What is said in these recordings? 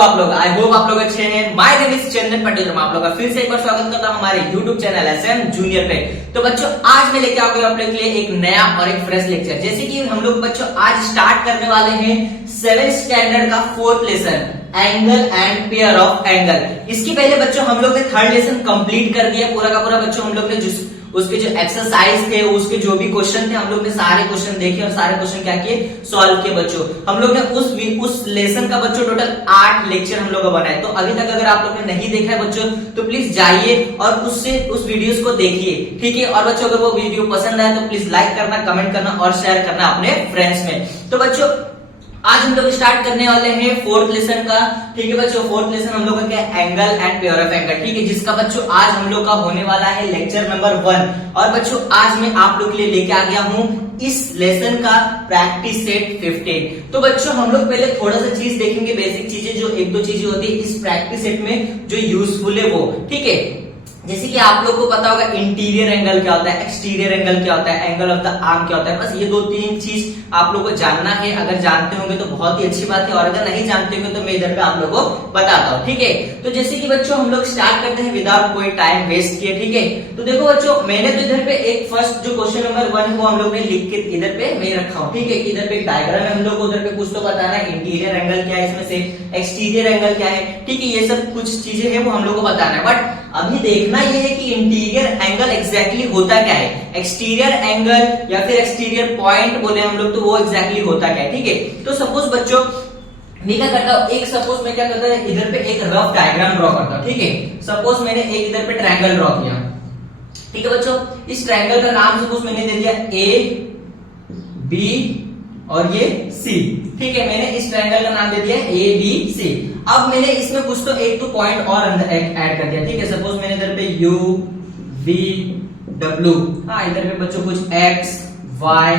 आप लोग? I hope आप लोग अच्छे हैं। माय नेम इज चंदन पटेल। मैं आप लोग का फिर से एक बार स्वागत करता हूं हमारे यूट्यूब चैनल एसएम जूनियर पे। तो बच्चों आज मैं लेके आ गया आप लोग के लिए एक नया और एक फ्रेश लेक्चर। जैसे कि हम लोग बच्चों आज स्टार्ट करने वाले हैं 7th स्टैंडर्ड का 4th lesson, angle and pair of angle. इसके पहले बच्चों हम लोग ने 3rd लेसन कंप्लीट कर दिया पूरा का पूरा। बच्चों हम लोग ने उसके जो एक्सरसाइज थे, उसके जो भी क्वेश्चन थे, हम लोग ने सारे क्वेश्चन देखे और सारे क्वेश्चन क्या किए, सॉल्व किए बच्चों। हम लोग ने उस लेसन का बच्चों टोटल 8 लेक्चर हम लोग का बनाए। तो अभी तक अगर आप लोग ने नहीं देखा है बच्चों तो प्लीज जाइए और उस वीडियोस को देखिए, ठीक है। और बच्चों अगर वो वीडियो पसंद आए तो प्लीज लाइक करना, कमेंट करना और शेयर करना अपने फ्रेंड्स में। तो बच्चों आज हम लोग स्टार्ट करने वाले हैं 4th लेसन का, ठीक है बच्चों। 4th लेसन हम लोग का क्या है, angle and pair of angle, ठीक है, जिसका बच्चों आज हम लोग का होने वाला है लेक्चर नंबर 1। और बच्चों आज मैं आप लोग के लिए लेके आ गया हूं इस लेसन का प्रैक्टिस सेट 15। तो बच्चों हम लोग पहले थोड़ा सा चीज देखेंगे, बेसिक चीजें जो 1-2 चीजें होती है इस प्रैक्टिस सेट में जो यूजफुल है वो, ठीक है। जैसे कि आप लोग को पता होगा इंटीरियर एंगल क्या होता है, एक्सटीरियर एंगल क्या होता है, एंगल ऑफ द आर्म क्या होता है। बस ये 2-3 चीज आप लोग को जानना है। अगर जानते होंगे तो बहुत ही अच्छी बात है, और अगर नहीं जानते होंगे तो मैं इधर पे आप लोगों को बताता हूँ, ठीक है। तो जैसे कि बच्चों हम लोग स्टार्ट करते हैं विदाउट कोई टाइम वेस्ट किए, ठीक है। तो देखो बच्चों मैंने तो इधर पे एक फर्स्ट जो क्वेश्चन नंबर 1 है वो हम लोग ने लिख के इधर पे मैं रखा हूँ, ठीक है। इधर पे एक डायग्राम है, हम लोग को उधर पे कुछ तो बताना है, इंटीरियर एंगल क्या है इसमें से, एक्सटीरियर एंगल क्या है, ठीक है। ये सब कुछ चीजें है वो हम लोग को बताना है। बट अभी देखना ये है कि इंटीरियर एंगल एग्जैक्टली होता क्या है, एक्सटीरियर एंगल या फिर एक्सटीरियर पॉइंट बोले हम लोग तो वो एग्जैक्टली होता क्या है, ठीक है। तो सपोज बच्चों मैं क्या करता हूँ, सपोज मैं क्या करता हूँ इधर पे एक रफ डायग्राम ड्रॉ करता हूँ, ठीक है। सपोज मैंने एक इधर पे ट्रायंगल ड्रॉ किया, ठीक है बच्चों। इस ट्रायंगल का नाम सपोज मैंने दे दिया ए बी और ये सी, ठीक है। मैंने इस ट्रायंगल का नाम दे दिया ए बी सी। अब मैंने इसमें कुछ तो 1-2 पॉइंट और अंदर ऐड कर दिया, ठीक है। सपोज मैंने इधर पे यू वी डब्ल्यू, हाँ इधर पे बच्चों कुछ एक्स वाई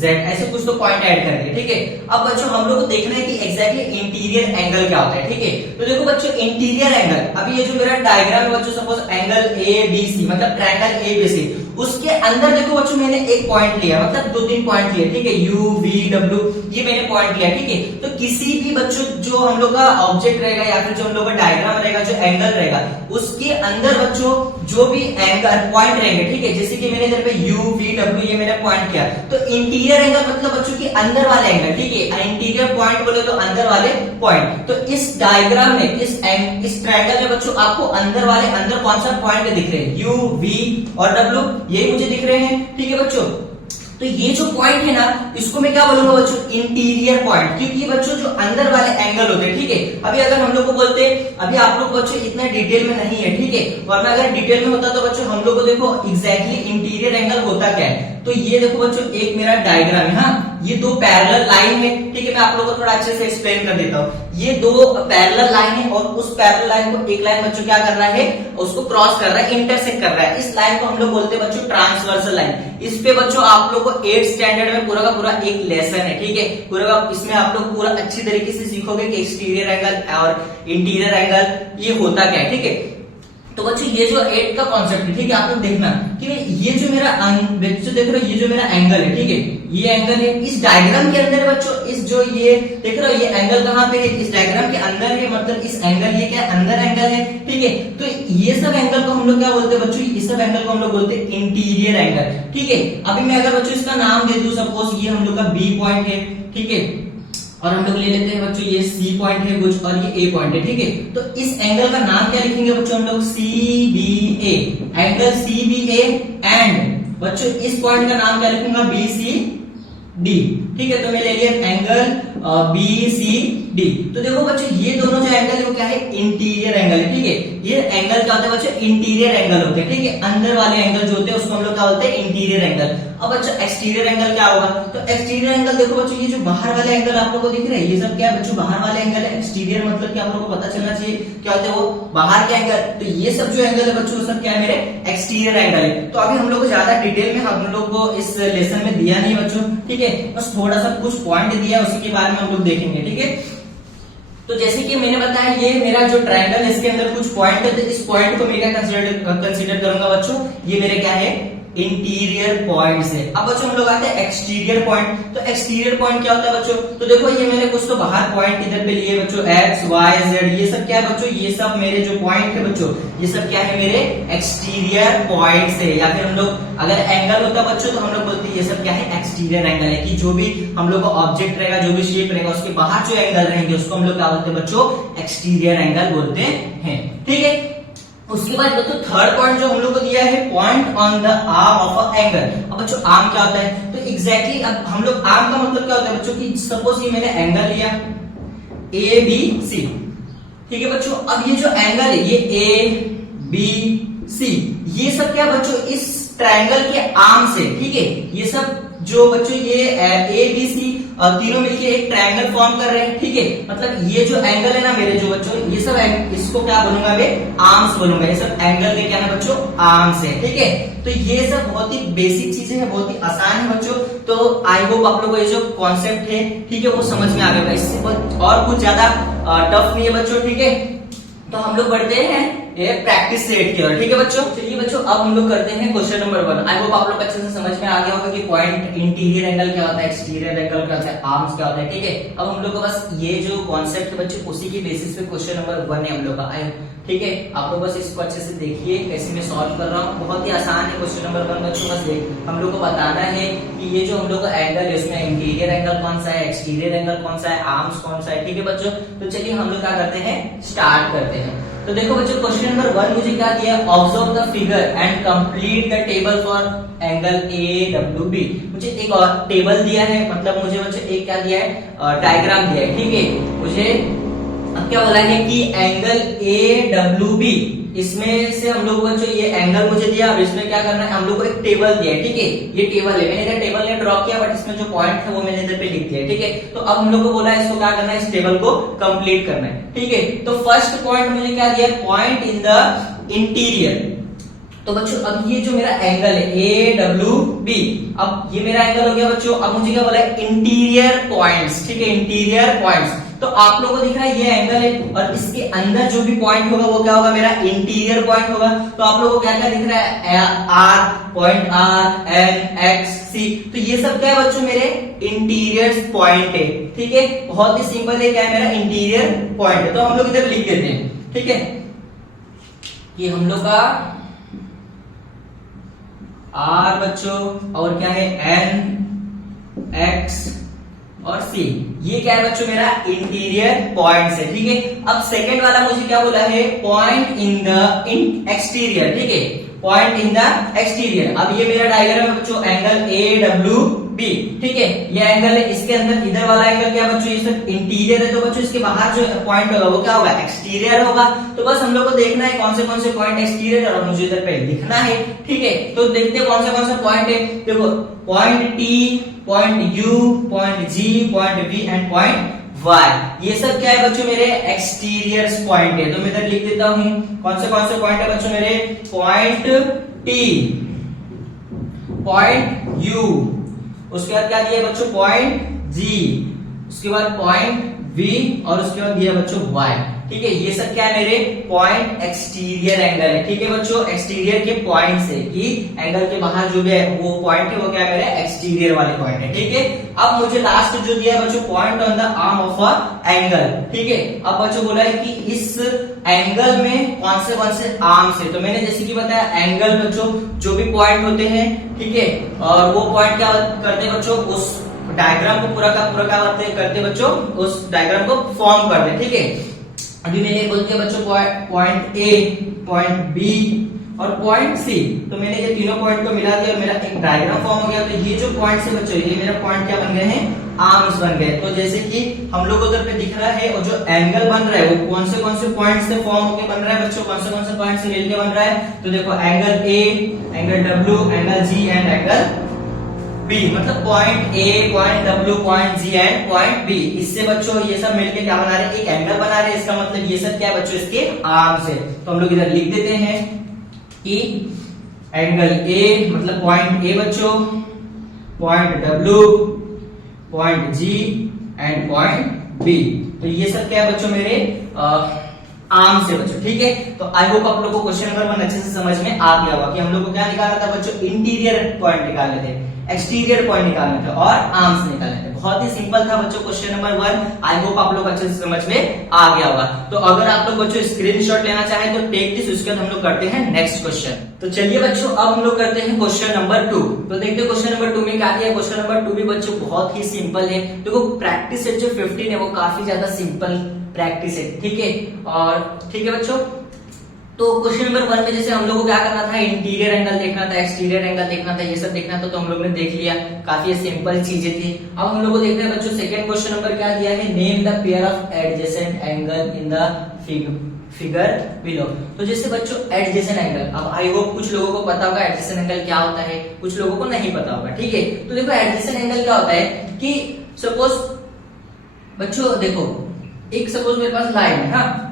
जेड ऐसे कुछ तो पॉइंट ऐड कर दिए, ठीक है। अब बच्चों हम लोग को देखना है कि एग्जैक्टली इंटीरियर एंगल क्या होता है, ठीक है। तो देखो बच्चों इंटीरियर एंगल, अभी ये जो मेरा डायग्राम है बच्चों, suppose angle A B C मतलब ट्रायंगल ए बी सी, उसके अंदर देखो बच्चों मैंने एक पॉइंट लिया, मतलब 2-3 पॉइंट लिए, ठीक है। यू वी डब्ल्यू ये मैंने पॉइंट लिया, ठीक है। तो किसी भी बच्चों जो हम लोग का ऑब्जेक्ट रहेगा या फिर जो हम लोग का डायग्राम रहेगा, जो एंगल रहेगा उसके अंदर बच्चों जो भी एंगल पॉइंट रहेंगे, ठीक है। जैसे कि मैंने इधर पे यू वी डब्ल्यू ये मैंने पॉइंट किया, तो इंटीरियर एंगल मतलब बच्चों की अंदर वाले एंगल, ठीक है। इंटीरियर पॉइंट बोले तो अंदर वाले पॉइंट। तो इस डायग्राम में इस ट्रायंगल में बच्चों आपको अंदर कौन सा पॉइंट दिख रहे हैं, यू वी और डब्ल्यू ये मुझे दिख रहे हैं, ठीक है बच्चों। तो ये जो पॉइंट है ना इसको मैं क्या बोलूंगा बच्चों, इंटीरियर पॉइंट, क्योंकि बच्चों जो अंदर वाले एंगल होते हैं, ठीक है। अभी अगर हम लोग को बोलते, अभी आप लोग बच्चों इतना डिटेल में नहीं है, ठीक है, वरना अगर डिटेल में होता तो बच्चों हम लोग को देखो एग्जैक्टली इंटीरियर एंगल होता क्या है। तो ये देखो बच्चों एक मेरा डायग्राम है, हाँ ये 2 पैरेलल लाइन है, ठीक है। मैं आप लोगों को थोड़ा अच्छे से एक्सप्लेन कर देता हूँ। ये 2 पैरेलल लाइन है और उस पैरेलल लाइन को एक लाइन बच्चों क्या कर रहा है, उसको क्रॉस कर रहा है, इंटरसेक्ट कर रहा है। इस लाइन को हम लोग बोलते हैं बच्चों ट्रांसवर्सल लाइन। इस पे बच्चों आप लोग को 8th स्टैंडर्ड में पूरा का पूरा एक लेसन है, ठीक है। पूरा का इसमें आप लोग पूरा अच्छी तरीके से सीखोगे कि एक्सटीरियर एंगल और इंटीरियर एंगल ये होता क्या है, ठीक है। तो बच्चों ये जो 8 का कॉन्सेप्ट है, ठीक है, आप लोग देखना कि ये जो मेरा बच्चों देख रहे हो ये जो मेरा एंगल है, ठीक है, ये एंगल है इस डायग्राम के अंदर बच्चों। इस जो ये देख रहे हो ये एंगल कहाँ पे है, इस डायग्राम के अंदर है, मतलब इस एंगल ये क्या अंदर एंगल है, ठीक है। तो ये सब एंगल को हम लोग क्या बोलते हैं बच्चों, इस सब एंगल को हम लोग बोलते हैं इंटीरियर एंगल, ठीक है। अभी मैं अगर बच्चों इसका नाम दे दूं, सपोज ये हम लोग का बी पॉइंट है, ठीक है, और हम लोग ले लेते हैं बच्चों ये सी पॉइंट है कुछ और ये ए पॉइंट है, ठीक है। तो इस एंगल का नाम क्या लिखेंगे बच्चों हम लोग, C B A, angle C B A. And बच्चों इस पॉइंट का नाम क्या लिखूंगा, बी सी डी, ठीक है। तो मैं ले लिया एंगल बी सी डी। तो देखो बच्चों ये दोनों जो एंगल है वो क्या है, इंटीरियर एंगल है, ठीक है। ये एंगल क्या होता है बच्चों, इंटीरियर एंगल होते हैं, ठीक है। अंदर वाले एंगल जो होते हैं उसको हम लोग क्या बोलते हैं, इंटीरियर एंगल। अब बच्चों एक्सटीरियर एंगल क्या होगा, तो एक्सटीरियर एंगल देखो बच्चों ये जो बाहर वाले एंगल आप लोगों को दिख रहे हैं ये सब क्या है बच्चों, बाहर वाले एंगल है। एक्सटीरियर मतलब क्या आप लोगों को पता चलना चाहिए क्या होते हैं वो बाहर के एंगल। तो ये सब जो एंगल है बच्चों वो सब क्या है, मेरे एक्सटीरियर एंगल है। तो अभी हम लोग को ज्यादा डिटेल में हम लोग को इस लेसन में दिया नहीं बच्चों, ठीक है। बस थोड़ा सा कुछ पॉइंट दिया उसी के बारे में हम लोग देखेंगे, ठीक है। तो जैसे कि मैंने बताया ये मेरा जो ट्रायंगल है इसके अंदर कुछ पॉइंट है, तो इस पॉइंट को मैं क्या कंसीडर करूंगा बच्चों, ये मेरे क्या है इंटीरियर पॉइंट से। अब बच्चों हम लोग आते हैं एक्सटीरियर पॉइंट। तो एक्सटीरियर पॉइंट क्या होता है बच्चों? तो देखो ये मैंने कुछ तो बाहर पॉइंट इधर पे लिए बच्चों, एक्स वाई जेड, ये सब क्या है बच्चों? ये सब मेरे जो पॉइंट है बच्चों, ये सब क्या है? मेरे एक्सटीरियर पॉइंट से। या फिर हम लोग अगर एंगल होता बच्चों तो हम लोग बोलते हैं ये सब क्या है? एक्सटीरियर एंगल है, कि जो भी हम लोग का ऑब्जेक्ट रहेगा, जो भी शेप रहेगा, उसके बाहर जो एंगल रहेंगे उसको हम लोग क्या बोलते हैं बच्चों? एक्सटीरियर एंगल बोलते हैं। ठीक है, उसके बाद बच्चों थर्ड पॉइंट जो हम लोग को दिया है, point on the arm of a angle. अब बच्चों आर्म क्या होता है? तो एग्जैक्टली अब हम लोग आर्म का मतलब क्या होता है बच्चों? कि सपोज ये मैंने एंगल लिया ए बी सी, ठीक है बच्चों। अब ये जो एंगल है ये ए बी सी, ये सब क्या बच्चों? इस ट्रायंगल के आर्म से, ठीक है, ये सब जो बच्चों ये ए बी सी तीनों मिलके एक ट्रायंगल फॉर्म कर रहे हैं। ठीक है, मतलब ये जो एंगल है ना मेरे जो बच्चों, ये सब इसको क्या बोलूंगा मैं? आर्म्स बोलूंगा। ये सब एंगल के क्या है बच्चों? आर्म्स है। ठीक है, तो ये सब बहुत ही बेसिक चीजें हैं, बहुत ही आसान है बच्चों। तो आई होप आप लोगों को ये जो कॉन्सेप्ट है, ठीक है, वो समझ में आ गया। इससे और कुछ ज्यादा टफ नहीं है बच्चों। ठीक है, तो हम लोग बढ़ते हैं ये प्रैक्टिस सेट की ओर। ठीक है बच्चों, चलिए बच्चों अब हम लोग करते हैं क्वेश्चन नंबर 1। आई होप आप लोग अच्छे से समझ में आ गया होगा कि पॉइंट इंटीरियर एंगल क्या होता है, एक्सटीरियर एंगल क्या होता है, आर्म्स क्या होता है। ठीक है, अब हम लोग को बस ये जो कॉन्सेप्ट बच्चों उसी की बेसिस पे क्वेश्चन नंबर 1 है हम लोग का। ठीक है, आप लोग बस इसको अच्छे से देखिए कैसे मैं सॉल्व कर रहा हूँ। बहुत ही आसान है क्वेश्चन नंबर 1 बच्चों। बस हम लोग को बताना है कि ये जो हम लोग का एंगल है उसमें इंटीरियर एंगल कौन सा है, एक्सटीरियर एंगल कौन सा है, आर्म्स कौन सा है। ठीक है बच्चों, तो चलिए हम लोग क्या करते हैं, स्टार्ट करते हैं। तो देखो बच्चों क्वेश्चन नंबर 1 मुझे क्या दिया है? Observe the figure and complete the table for angle AWB। मुझे एक और टेबल दिया है, मतलब मुझे बच्चों एक क्या दिया है? डायग्राम दिया है। ठीक है, मुझे अब क्या बोला है कि एंगल AWB, इसमें से हम लोग बच्चों ये एंगल मुझे दिया, और इसमें क्या करना है? हम लोग को एक टेबल दिया है। ठीक है, ये टेबल है, मैंने इधर टेबल ने ड्रॉ किया, बट इसमें जो पॉइंट है वो मैंने इधर पे लिख दिया। ठीक है, तो अब हम लोग को बोला है इसको क्या करना है? इस टेबल को कंप्लीट करना है। ठीक है, तो फर्स्ट पॉइंट मुझे क्या दिया है? Point in the interior. तो बच्चों अब ये जो मेरा एंगल है AWB, अब ये मेरा एंगल हो गया बच्चों। अब मुझे क्या बोला है? Interior points. ठीक है, इंटीरियर पॉइंट्स। तो आप लोगों को दिख रहा है ये एंगल है, और इसके अंदर जो भी पॉइंट होगा वो क्या होगा? मेरा इंटीरियर पॉइंट होगा। तो आप लोगों को क्या क्या दिख रहा है? R, point R, N, X, C। तो ये सब क्या है बच्चों? मेरे इंटीरियर पॉइंट है। ठीक है, बहुत ही सिंपल है, क्या है? मेरा इंटीरियर पॉइंट है। तो हम लोग इधर लिख देते हैं। ठीक है, ये हम लोग का R बच्चों, और क्या है? N, X और C। ये क्या है बच्चों? मेरा इंटीरियर पॉइंट है। ठीक है, अब सेकंड वाला मुझे क्या बोला है? Point in the exterior. ठीक है, पॉइंट इन द एक्सटीरियर। अब ये मेरा डायग्राम है बच्चों, एंगल AWB। ठीक है, ये एंगल है, इसके अंदर इधर वाला एंगल क्या बच्चों? ये सब इंटीरियर है, तो बच्चों इसके बाहर जो पॉइंट होगा वो क्या होगा? एक्सटीरियर होगा। तो बस हम लोग को देखना है कौन से पॉइंट एक्सटीरियर है, और मुझे इधर पे लिखना है। ठीक है, तो देखते हैं कौन सा पॉइंट है। देखो, point T, point U, point G, point V and point Y, ये सब क्या है बच्चों? मेरे एक्सटीरियर पॉइंट है। तो मैं इधर लिख देता हूं कौन से पॉइंट है बच्चों मेरे? पॉइंट T, पॉइंट U, उसके बाद क्या दिया बच्चों? पॉइंट G, उसके बाद पॉइंट V, और उसके बाद दिया बच्चों Y। ठीक है, ये सब क्या है? मेरे पॉइंट एक्सटीरियर एंगल है। ठीक है बच्चों, एक्सटीरियर के पॉइंट से, कि एंगल के बाहर जो भी है वो पॉइंट है वो क्या है? मेरे एक्सटीरियर वाले पॉइंट है। ठीक है, अब मुझे लास्ट जो दिया है बच्चों, point on the arm of a angle. ठीक है, अब बच्चों बोला है कि इस एंगल में कौन से आर्म्स है। तो मैंने जैसे कि बताया, एंगल बच्चों जो भी पॉइंट होते हैं, ठीक है, और वो पॉइंट क्या करते हैं बच्चों? उस डायग्राम को पूरा का पूरा क्या करते बच्चों? उस डायग्राम को फॉर्म करते। ठीक है, अभी मैंने बोल दिया बच्चों पॉइंट A, पॉइंट B और पॉइंट C। तो मैंने ये तीनों पॉइंट को मिला दिया और मेरा एक डायग्राम फॉर्म हो गया। तो ये जो पॉइंट है बच्चों, ये मेरा पॉइंट क्या बन गए हैं? आर्म्स बन गए। तो जैसे कि हम लोग उधर पे दिख रहा है, और जो एंगल बन रहा है वो कौन से पॉइंट से फॉर्म होकर बन रहा है बच्चों? कौन से पॉइंट से मिलकर बन रहा है? तो देखो, angle A, angle W, angle G and angle B। मतलब point A, point W, point G and point B। इससे बच्चों ये सब मिलके क्या बना रहे हैं? एक एंगल बना रहे हैं। इसका मतलब ये सब क्या है बच्चों? इसके आर्म्स है। तो हम लोग इधर लिख देते हैं कि एंगल A मतलब पॉइंट A बच्चों, point W, point G and point B। तो ये सब क्या है बच्चों? मेरे आर्म से बच्चों, ठीक है। तो आई होप आप लोग को क्वेश्चन नंबर 1 अच्छे से समझ में आ गया होगा कि हम लोग को क्या निकालना था बच्चों, इंटीरियर पॉइंट निकालने थे, एक्सटीरियर पॉइंट निकालने थे और आर्म्स निकालने थे। बहुत ही सिंपल था बच्चों क्वेश्चन नंबर 1। आई होप आप लोग अच्छे से समझ में आ गया होगा। तो अगर आप लोग बच्चों स्क्रीनशॉट लेना चाहे तो टेक दिस, उसके बाद हम लोग करते हैं नेक्स्ट क्वेश्चन। तो चलिए बच्चों अब हम लोग करते हैं क्वेश्चन नंबर 2। तो देखते हैं क्वेश्चन नंबर 2 में क्या दिया है। क्वेश्चन नंबर 2 भी बच्चों बहुत ही सिंपल है। देखो प्रैक्टिस सेट जो 15 है वो काफी ज्यादा सिंपल प्रैक्टिस है, ठीक है। और ठीक है बच्चों, तो क्वेश्चन नंबर 1 में जैसे हम लोग को क्या करना था, इंटीरियर एंगल देखना था, एक्सटीरियर एंगल देखना था, ये सब देखना था, तो हम लोग ने देख लिया, काफी सिंपल चीजें थी। अब हम लोग को देखते हैं बच्चों सेकंड क्वेश्चन नंबर क्या दिया है, name the pair of adjacent angle in the figure below. तो जैसे बच्चों एडजेसेंट एंगल, अब आई होप कुछ लोगों को पता होगा एडजेसेंट एंगल क्या होता है, कुछ लोगों को नहीं पता होगा, ठीक है। तो देखो एडजेसेंट एंगल क्या होता है कि सपोज बच्चों देखो एक सपोज मेरे पास लाइन है, हाँ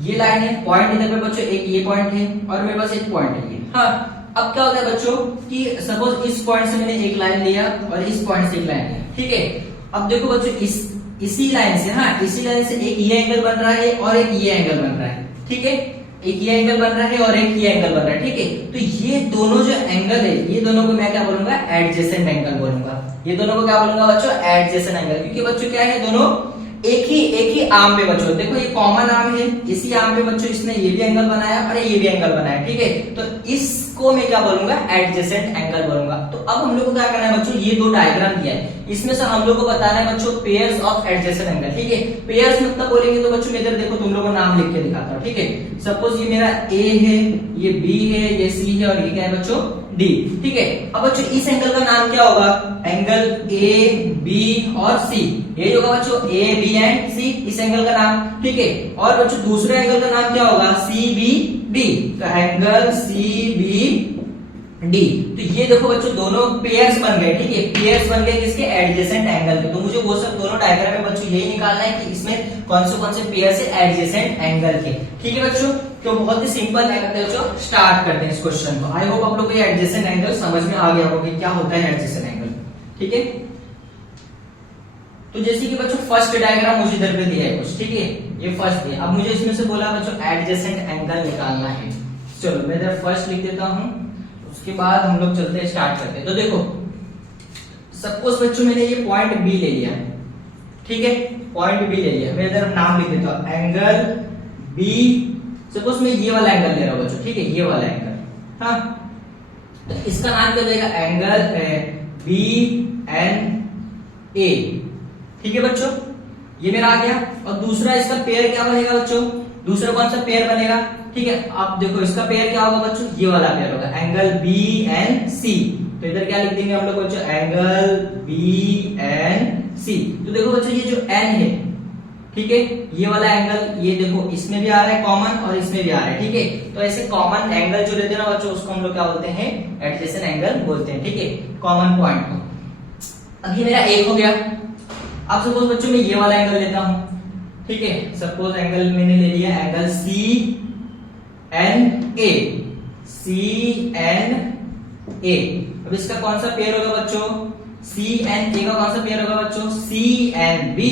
ये लाइन है, पॉइंट इधर पे बच्चों एक ये पॉइंट है और मेरे पास एक पॉइंट है ये, हाँ। अब क्या होता है बच्चों कि सपोज इस पॉइंट से मैंने एक लाइन लिया और इस पॉइंट से एक लाइन लिया, ठीक है। अब देखो बच्चों इसी लाइन से, हाँ इसी लाइन से एक ये एंगल बन रहा है और एक ये एंगल बन रहा है, ठीक है। एक ये एंगल बन रहा है और एक ये एंगल बन रहा है, ठीक है। तो ये दोनों जो एंगल है, ये दोनों को मैं क्या बोलूंगा, एडजेसेंट एंगल बोलूंगा। ये दोनों को क्या बोलूंगा बच्चों, एडजेसेंट एंगल, क्योंकि बच्चों क्या है दोनों एक ही आर्म पे बच्चों, देखो ये कॉमन आर्म है, इसी आर्म पे बच्चों इसने ये भी एंगल बनाया और ये भी एंगल बनाया, ठीक है। तो इसको मैं क्या बोलूंगा, एडजेसेंट एंगल बोलूंगा। तो अब हम लोग को क्या करना है बच्चों, ये दो डायग्राम दिया है, इसमें से हम लोग को बताना है बच्चों पेयर्स ऑफ एडजेसेंट एंगल, ठीक है। पेयर्स मतलब बोलेंगे तो बच्चों इधर देखो तुम लोगों को नाम लिख के दिखाता हूँ, ठीक है। सपोज ये मेरा ए है, ये बी है, ये सी है और ये क्या है बच्चों डी, ठीक है। अब बच्चों इस एंगल का नाम क्या होगा, एंगल ए बी और सी, ये होगा बच्चों ए बी एंड सी, इस एंगल का नाम, ठीक है। और बच्चों दूसरे एंगल का नाम क्या होगा, सी बी डी, तो एंगल सी बी डी। तो ये देखो बच्चों दोनों पेयर्स बन गए, ठीक है। पेयर्स बन गए किसके, एडजेसेंट एंगल के। तो मुझे वो सब दोनों डायग्राम में बच्चों यही निकालना है कि इसमें कौन से पेयर्स है एडजेसेंट एंगल के, ठीक है बच्चों। तो बहुत ही सिंपल है बच्चों, स्टार्ट करते हैं इस क्वेश्चन को। आई होप आप लोग को ये एडजेसेंट एंगल समझ में आ गया होगा कि क्या होता है एडजेसेंट एंगल, ठीक है। तो जैसे कि बच्चों फर्स्ट डायग्राम मुझे इधर पे दिया है कुछ, ठीक है, ये फर्स्ट है। अब मुझे इसमें से बोला बच्चों एडजेसेंट एंगल निकालना है। चलो मैं इधर फर्स्ट लिख देता हूं, उसके बाद हम लोग चलते हैं, स्टार्ट करते हैं। तो देखो सपोज बच्चों मैंने ये पॉइंट बी ले लिया, ठीक है, पॉइंट बी ले लिया, मैं इधर नाम लिख देता हूं एंगल बी। सपोज मैं ये वाला एंगल ले रहा हूं बच्चों, ठीक है, ये वाला एंगल, हाँ। तो इसका नाम क्या देगा, एंगल बी एन ए, ठीक है बच्चों, ये मेरा आ गया। और दूसरा इसका पेयर क्या बनेगा बच्चों, दूसरा कौन सा पेयर बनेगा, ठीक है। अब देखो इसका पेयर क्या होगा बच्चों, ये वाला पेयर होगा, एंगल बी एन सी। तो इधर क्या लिख देंगे हम लोग बच्चों, एंगल बी एन सी। तो देखो बच्चों ये जो एन है, ठीक है, ये वाला एंगल, ये देखो इसमें भी आ रहा है कॉमन और इसमें भी आ रहा है, ठीक है। तो ऐसे कॉमन एंगल जो लेते हैं ना बच्चों, उसको हम लोग क्या बोलते हैं, एडजेसेंट एंगल बोलते हैं, ठीक है, कॉमन पॉइंट को। अब ये मेरा एक हो गया। अब सपोज बच्चों मैं ये वाला एंगल लेता हूं, ठीक है। सपोज एंगल मैंने ले लिया angle C N A, C N A. अब इसका कौन सा पेयर होगा बच्चों, सी एन ए का कौन सा पेयर होगा बच्चों, सी एन बी।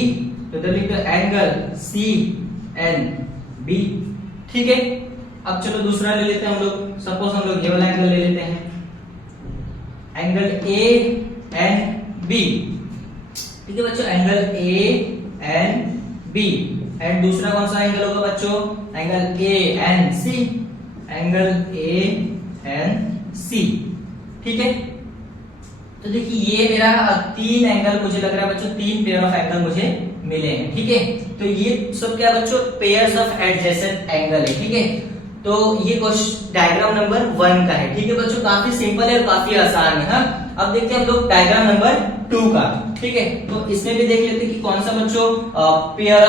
तो इधर लिख दो एंगल सी एन बी, ठीक है। अब चलो दूसरा ले लेते हैं हम लोग, सपोज हम लोग ये वाला एंगल ले लेते हैं, एंगल ए एन बी, ठीक है बच्चों, angle A N B. And दूसरा कौन सा एंगल होगा बच्चों, angle A N C, angle A N C, ठीक है। तो देखिए ये मेरा 3 एंगल मुझे लग रहा है बच्चों, 3 पेयर ऑफ एंगल मुझे मिले हैं, ठीक है। तो ये सब क्या बच्चों, पेयर्स ऑफ एडजेसेंट एंगल है, ठीक है। तो ये क्वेश्चन डायग्राम नंबर 1 का है, ठीक है बच्चों, काफी सिंपल है, काफी आसान है, हाँ। अब देखते हैं हम लोग डायग्राम नंबर 2 का, ठीक है। तो इसमें भी देख लेते हैं कि कौन सा बच्चों पेयर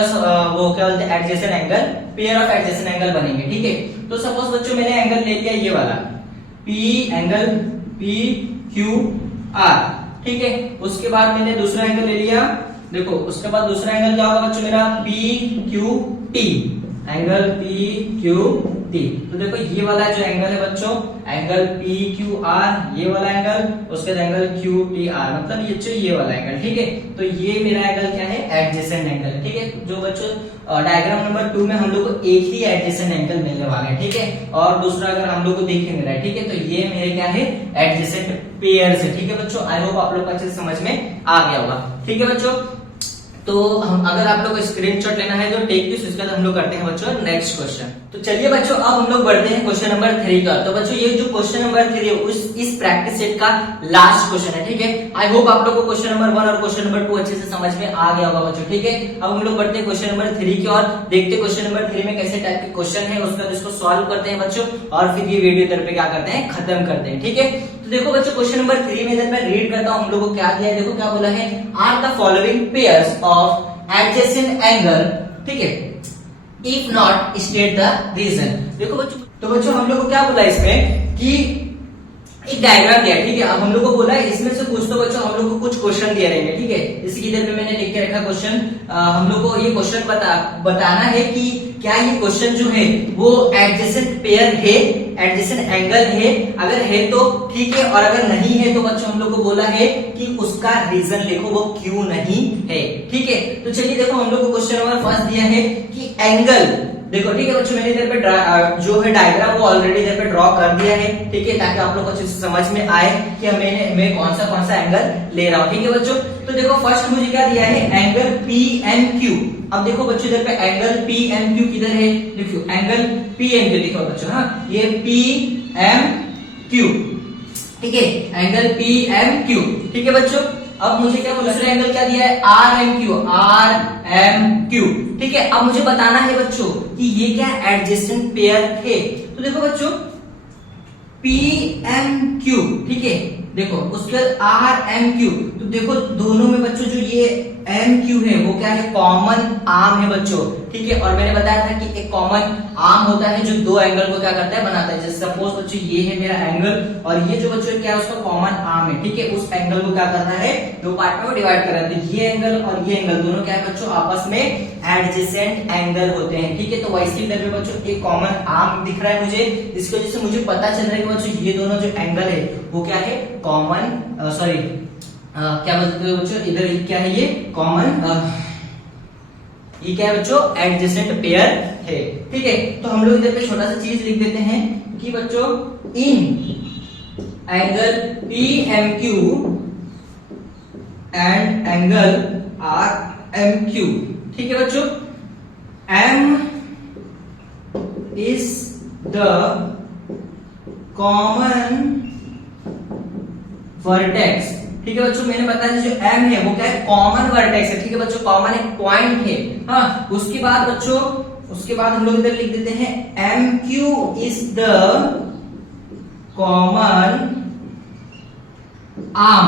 वो क्या बोलते हैं adjacent angle, pair of adjacent angle बनेंगे, ठीक है। तो सपोज बच्चों मैंने एंगल ले लिया ये वाला P, angle P Q R, ठीक है। उसके बाद मैंने दूसरा एंगल ले लिया, देखो उसके बाद दूसरा एंगल क्या होगा बच्चों मेरा, P Q T, angle P Q T. तो देखो ये वाला जो एंगल है बच्चों, एंगल पी क्यू आर, ये वाला एंगल, उसके बाद एंगल क्यू टी आर, मतलब ये जो ये वाला एंगल, ठीक है। तो ये मेरा एंगल क्या है, एडजेसेंट एंगल, ठीक है। जो बच्चों डायग्राम नंबर 2 में हम लोग को एक ही एडजेसेंट एंगल मिलने वाला है, ठीक है। और दूसरा अगर हम लोग को देखेंगे राइट, ठीक है, तो ये मेरे क्या है, एडजेसेंट पेयर्स है, ठीक है बच्चों। आई होप आप लोग को अच्छे से समझ में आ गया होगा, ठीक है बच्चों। तो अगर आप लोग को स्क्रीनशॉट लेना है तो टेक दिस, उसके बाद हम लोग करते हैं बच्चों नेक्स्ट क्वेश्चन। तो चलिए बच्चों अब हम लोग बढ़ते हैं क्वेश्चन नंबर 3 का। तो बच्चों ये जो क्वेश्चन नंबर 3 है इस प्रैक्टिस सेट का लास्ट क्वेश्चन है, ठीक है। आई होप आप लोग को क्वेश्चन नंबर 1 और क्वेश्चन नंबर 2 अच्छे से समझ में आ गया होगा बच्चों, ठीक है। अब हम लोग बढ़ते हैं क्वेश्चन नंबर 3 की ओर, देखते हैं क्वेश्चन नंबर 3 में कैसे टाइप के क्वेश्चन है, उसके बाद इसको सॉल्व करते हैं बच्चों, और फिर ये वीडियो इधर पे क्या करते हैं, खत्म करते हैं, ठीक है। तो देखो बच्चों क्वेश्चन नंबर 3 में इधर मैं रीड करता हूँ, हम लोग को क्या दिया है, देखो क्या बोला है, are the following pairs of adjacent angle, ठीक है, if not state the reason. देखो बच्चों, तो बच्चों हम लोग को क्या बोला इसमें कि एक डायग्राम दिया, ठीक है। अब हम लोग को बोला है इसमें से कुछ, तो बच्चों हम लोग को कुछ क्वेश्चन दिए रहेंगे, ठीक है। जैसे कि इधर पे मैंने लिख के रखा क्वेश्चन, हम लोग को ये क्वेश्चन बताना है कि क्या ये क्वेश्चन जो है वो एडजेसेंट पेयर है, एडजेसेंट एंगल है, अगर है तो ठीक है, और अगर नहीं है तो बच्चों हम लोग को बोला है कि उसका रीजन लिखो, वो क्यों नहीं है, ठीक है। तो चलिए देखो हम लोग को क्वेश्चन नंबर फर्स्ट दिया है कि एंगल, देखो ठीक है बच्चों, मैंने इधर पे जो है डायग्राम वो ऑलरेडी इधर पे ड्रॉ कर दिया है, ठीक है, ताकि आप लोग को अच्छे से समझ में आए कि मैं कौन सा एंगल ले रहा हूँ, ठीक है बच्चों। तो देखो फर्स्ट मुझे क्या दिया है, एंगल पी एम क्यू। अब देखो बच्चों इधर पे एंगल पी एम क्यू किधर है, देखो एंगल पी एम क्यू, देखो बच्चों, हाँ ये पी एम क्यू, ठीक है, एंगल पी एम क्यू, ठीक है बच्चों। अब मुझे क्या बोला, दूसरा एंगल क्या दिया है, R M Q, R M Q, ठीक है। अब मुझे बताना है बच्चों कि ये क्या एडजेसेंट पेयर है। तो देखो बच्चों पी एम क्यू, ठीक है, देखो उसके बाद आर एम क्यू, तो देखो दोनों में बच्चों जो ये एम क्यू है वो क्या है, कॉमन आर्म है बच्चों, ठीक है। और मैंने बताया था कि एक कॉमन आर्म होता है जो दो एंगल को क्या करता है, बनाता है। जैसे सपोज बच्चों ये है मेरा एंगल, और ये जो बच्चों क्या है उसका कॉमन आर्म है, ठीक है। उस एंगल को क्या करना है, दो पार्ट में डिवाइड कर रहा है। ये एंगल और ये एंगल दोनों क्या है बच्चों, आपस में एडजेसेंट एंगल होते हैं, ठीक है। तो वैसे इधर पे बच्चों एक कॉमन आर्म दिख रहा है मुझे, इसकी वजह से मुझे पता चल रहा है कि बच्चों ये दोनों जो एंगल है वो क्या है, कॉमन, सॉरी क्या बोलते हैं बच्चों, इधर क्या है, ये कॉमन, ये क्या है बच्चों, एडजेसेंट पेयर है, ठीक है। तो हम लोग इधर पे छोटा सा चीज लिख देते हैं कि बच्चों इन angle P M Q and angle R M Q, ठीक है बच्चों, M is the common vertex, ठीक है बच्चों। मैंने बताया जो एम है वो क्या है, कॉमन वर्टेक्स है, ठीक है बच्चों, कॉमन एक पॉइंट है, हाँ। उसके बाद बच्चों, उसके बाद हम लोग इधर लिख देते हैं M Q is the common arm,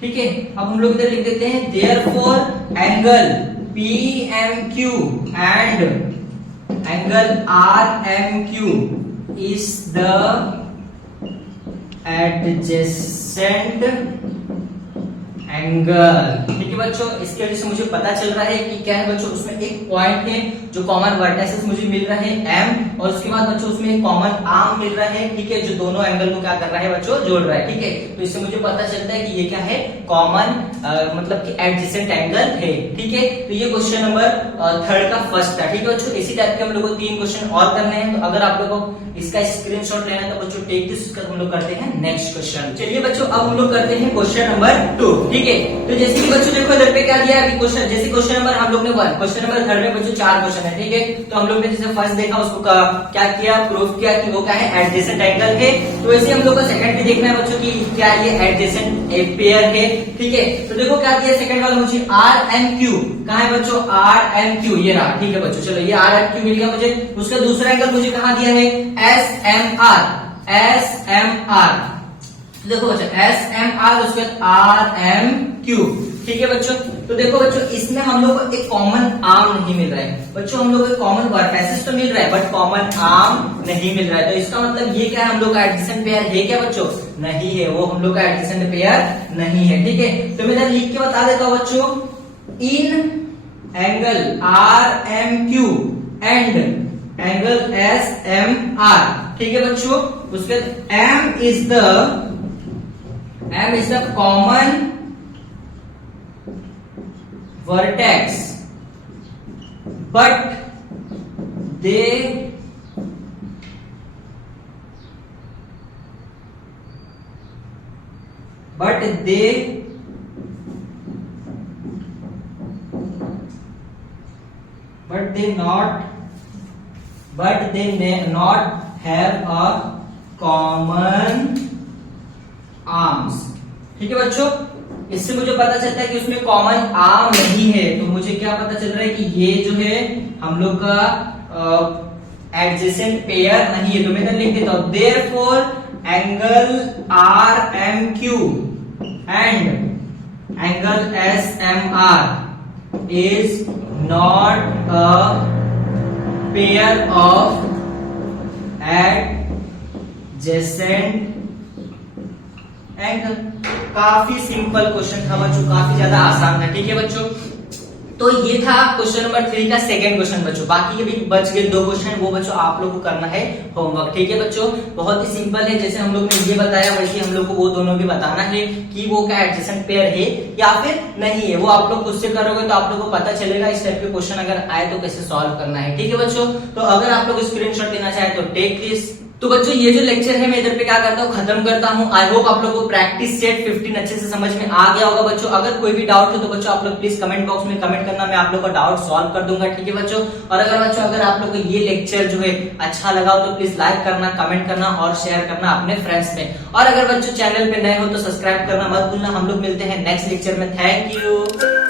ठीक है। अब हम लोग इधर लिख देते हैं therefore angle P M Q and angle R M Q is the adjacent angle, ठीक है बच्चों। इसके वजह से मुझे पता चल रहा है कि क्या है बच्चों, उसमें एक पॉइंट है जो कॉमन वर्टेक्सेस मुझे मिल रहा है एम, और उसके बाद बच्चों उसमें एक कॉमन आर्म मिल रहा है, ठीक है, जो दोनों एंगल को क्या कर रहा है बच्चों, जोड़ रहा है, ठीक है। तो इससे मुझे पता चलता है कि ये क्या है, कॉमन मतलब कि एडजेसेंट एंगल है, ठीक है। तो ये क्वेश्चन नंबर 3 का फर्स्ट था, ठीक है बच्चों। इसी टाइप के हम लोग को 3 क्वेश्चन और करने हैं, तो अगर आप लोगों को इसका स्क्रीनशॉट लेना है तो बच्चों टेक दिस, हम लोग करते हैं नेक्स्ट क्वेश्चन। चलिए बच्चों अब हम लोग करते हैं क्वेश्चन नंबर 2, ठीक है। तो जैसे कि बच्चों देखो इधर पे क्या दिया है अभी क्वेश्चन, जैसे क्वेश्चन नंबर हम लोग ने 1, क्वेश्चन नंबर 3 में बच्चों 4 क्वेश्चन है, ठीक है। तो हम लोग ने जैसे फर्स्ट देखा उसको क्या किया, प्रूफ किया कि वो क्या है, एडजेसेंट एंगल है। तो वैसे हम लोग को सेकंड भी देखना है बच्चों कि क्या ये एडजेसेंट पेयर है, ठीक है। तो देखो क्या दिया सेकंड वाला मुझे, आर एम क्यू, कहाँ है बच्चों, आर एम क्यू, ये रहा, ठीक है बच्चों। चलो ये आर एम क्यू मिल गया मुझे। उसका दूसरा एंगल मुझे कहाँ दिया है, S M R, S M R, देखो बच्चों एस एम आर, उसके बाद आर एम क्यू, ठीक है बच्चों। तो देखो बच्चों इसमें हम लोग को एक कॉमन आर्म नहीं मिल रहा है बच्चों, हम लोग को कॉमन वर्टेक्सेस तो मिल रहा है बट कॉमन आर्म नहीं मिल रहा है। तो इसका मतलब ये क्या है, हम लोग का एडजेसेंट पेयर है क्या बच्चों, नहीं है, वो हम लोग का एडजेसेंट पेयर नहीं है, ठीक है। तो मैं इधर लिख के बता देता हूं बच्चों, इन angle R M Q and angle S M R. ठीक है बच्चों, उसके M is the common vertex but they may not have a common arms। ठीक है बच्चों, इससे मुझे पता चलता है कि उसमें कॉमन आर्म नहीं है, तो मुझे क्या पता चल रहा है कि ये जो है हम लोग का एडजेसेंट पेयर नहीं है। तो मैं इधर लिख देता हूं therefore angle R M Q and angle S M R is not a pair of adjacent angle. काफी सिंपल क्वेश्चन था बच्चों, काफी ज्यादा आसान था। ठीक है बच्चों, तो ये था क्वेश्चन नंबर 3 का सेकंड क्वेश्चन बच्चों। बाकी के भी बच गए 2 क्वेश्चन, वो बच्चों आप लोग को करना है होमवर्क। ठीक है बच्चों, बहुत ही सिंपल है, जैसे हम लोग ने ये बताया वैसे हम लोग को वो दोनों भी बताना है कि वो क्या एडजेसेंट पेयर है या फिर नहीं है। वो आप लोग खुद से करोगे तो आप लोग को पता चलेगा इस टाइप के क्वेश्चन अगर आए तो कैसे सॉल्व करना है। ठीक है बच्चों, तो अगर आप लोग स्क्रीनशॉट लेना चाहे तो टेक दिस। तो बच्चों ये जो लेक्चर है मैं इधर पे क्या करता हूँ, खत्म करता हूँ। आई होप आप लोगों को प्रैक्टिस सेट 15 अच्छे से समझ में आ गया होगा बच्चों। अगर कोई भी डाउट हो तो बच्चों आप लोग प्लीज कमेंट बॉक्स में कमेंट करना, मैं आप लोग का डाउट सॉल्व कर दूंगा। ठीक है बच्चों, और अगर आप लोग को ये लेक्चर जो है अच्छा लगा हो तो प्लीज लाइक करना, कमेंट करना और शेयर करना अपने फ्रेंड्स में। और अगर बच्चों चैनल पे नए हो तो सब्सक्राइब करना मत भूलना। हम लोग मिलते हैं नेक्स्ट लेक्चर में। Thank you.